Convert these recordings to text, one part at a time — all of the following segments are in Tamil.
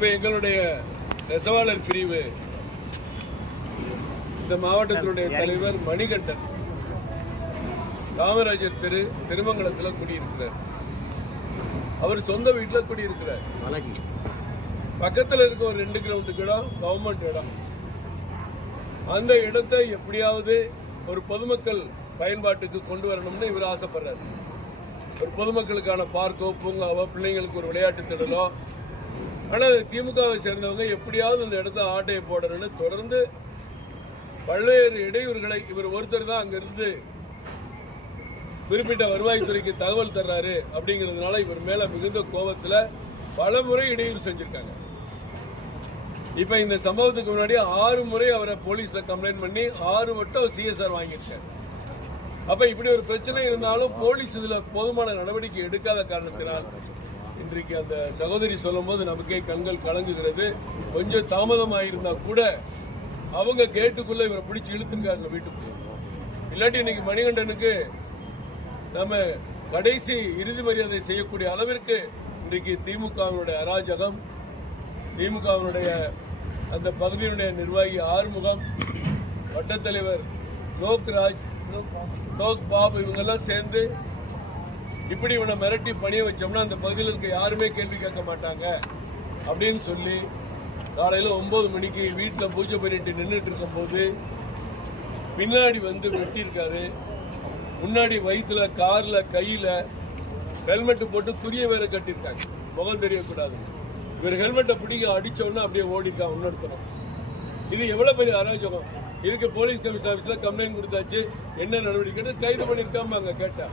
இப்ப எங்களுடைய நெசவாளர் பிரிவு இந்த மாவட்டத்தினுடைய தலைவர் மணிகண்டன் காமராஜர் தெரு திருமங்கலத்தில் குடியிருக்கிறார். அவர் சொந்த வீட்டில் குடியிருக்கிறார். பக்கத்தில் இருக்க ஒரு 2 கிரவுண்டுக்கு இடம் கவர்மெண்ட் இடம். அந்த இடத்தை எப்படியாவது ஒரு பொதுமக்கள் பயன்பாட்டுக்கு கொண்டு வரணும்னு இவர் ஆசைப்படுறாரு. ஒரு பொதுமக்களுக்கான பார்க்கோ பூங்காவோ பிள்ளைங்களுக்கு ஒரு விளையாட்டு திடலோ. ஆனால் திமுகவை சேர்ந்தவங்க எப்படியாவது அந்த இடத்த ஆட்டையை போடணும்னு தொடர்ந்து பல்வேறு இடையூறுகளை இவர் ஒருத்தர் தான் அங்கிருந்து குறிப்பிட்ட வருவாய்த்துறைக்கு தகவல் தர்றாரு அப்படிங்கிறதுனால இவர் மேல மிகுந்த கோபத்தில் பல முறை இடையூறு செஞ்சிருக்காங்க. இப்ப இந்த சம்பவத்துக்கு முன்னாடி 6 முறை அவரை போலீஸ்ல கம்ப்ளைண்ட் பண்ணி 6 வட்டம் சிஎஸ்ஆர் வாங்கியிருக்காரு. அப்ப இப்படி ஒரு பிரச்சனை இருந்தாலும் போலீஸ் இதுல போதுமான நடவடிக்கை எடுக்காத காரணத்தினால் இன்றைக்கு அந்த சகோதரி சொல்லும் போது நமக்கே கண்கள் கலங்குகிறது. கொஞ்சம் தாமதமாயிருந்தா கூட அவங்க கேட்டுக்குள்ள இவரை பிடிச்சி இழுத்துருக்காங்க வீட்டுக்குள்ள. இல்லாட்டி இன்னைக்கு மணிகண்டனுக்கு நம்ம கடைசி இறுதி மரியாதை செய்யக்கூடிய அளவிற்கு இன்றைக்கு திமுகவினுடைய அராஜகம், திமுகவினுடைய அந்த பகுதியினுடைய நிர்வாகி ஆறுமுகம், வட்டத்தலைவர் லோக்ராஜ், லோக் பாபு இவங்கெல்லாம் சேர்ந்து இப்படி இவனை மிரட்டி பணிய வச்சோம்னா அந்த பகுதியில் இருக்க யாருமே கேள்வி கேட்க மாட்டாங்க அப்படின்னு சொல்லி காலையில் 9 மணிக்கு வீட்டில் பூஜை பண்ணிட்டு நின்றுட்டு இருக்கும் போது பின்னாடி வந்து வெட்டியிருக்காரு. முன்னாடி வயிற்றுல கார்ல கையில ஹெல்மெட் போட்டு துணியை வேற கட்டியிருக்காங்க, முகம் தெரியக்கூடாது. இவர் ஹெல்மெட்டை பிடிக்க அடிச்சோன்னா அப்படியே ஓடிருக்கான் இன்னொருத்தரும். இது எவ்வளவு பெரிய அராஜகம். இதுக்கு போலீஸ் கமிஷனர் ஆபீஸ்ல கம்ப்ளைண்ட் கொடுத்தாச்சு. என்ன நடவடிக்கை? கைது பண்ணிருக்காம கேட்டா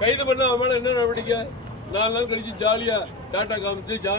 கைது பண்ண அவன் என்ன நடவடிக்கை? 4 நாள் கழிச்சு ஜாலியா டாட்டா காமிச்சு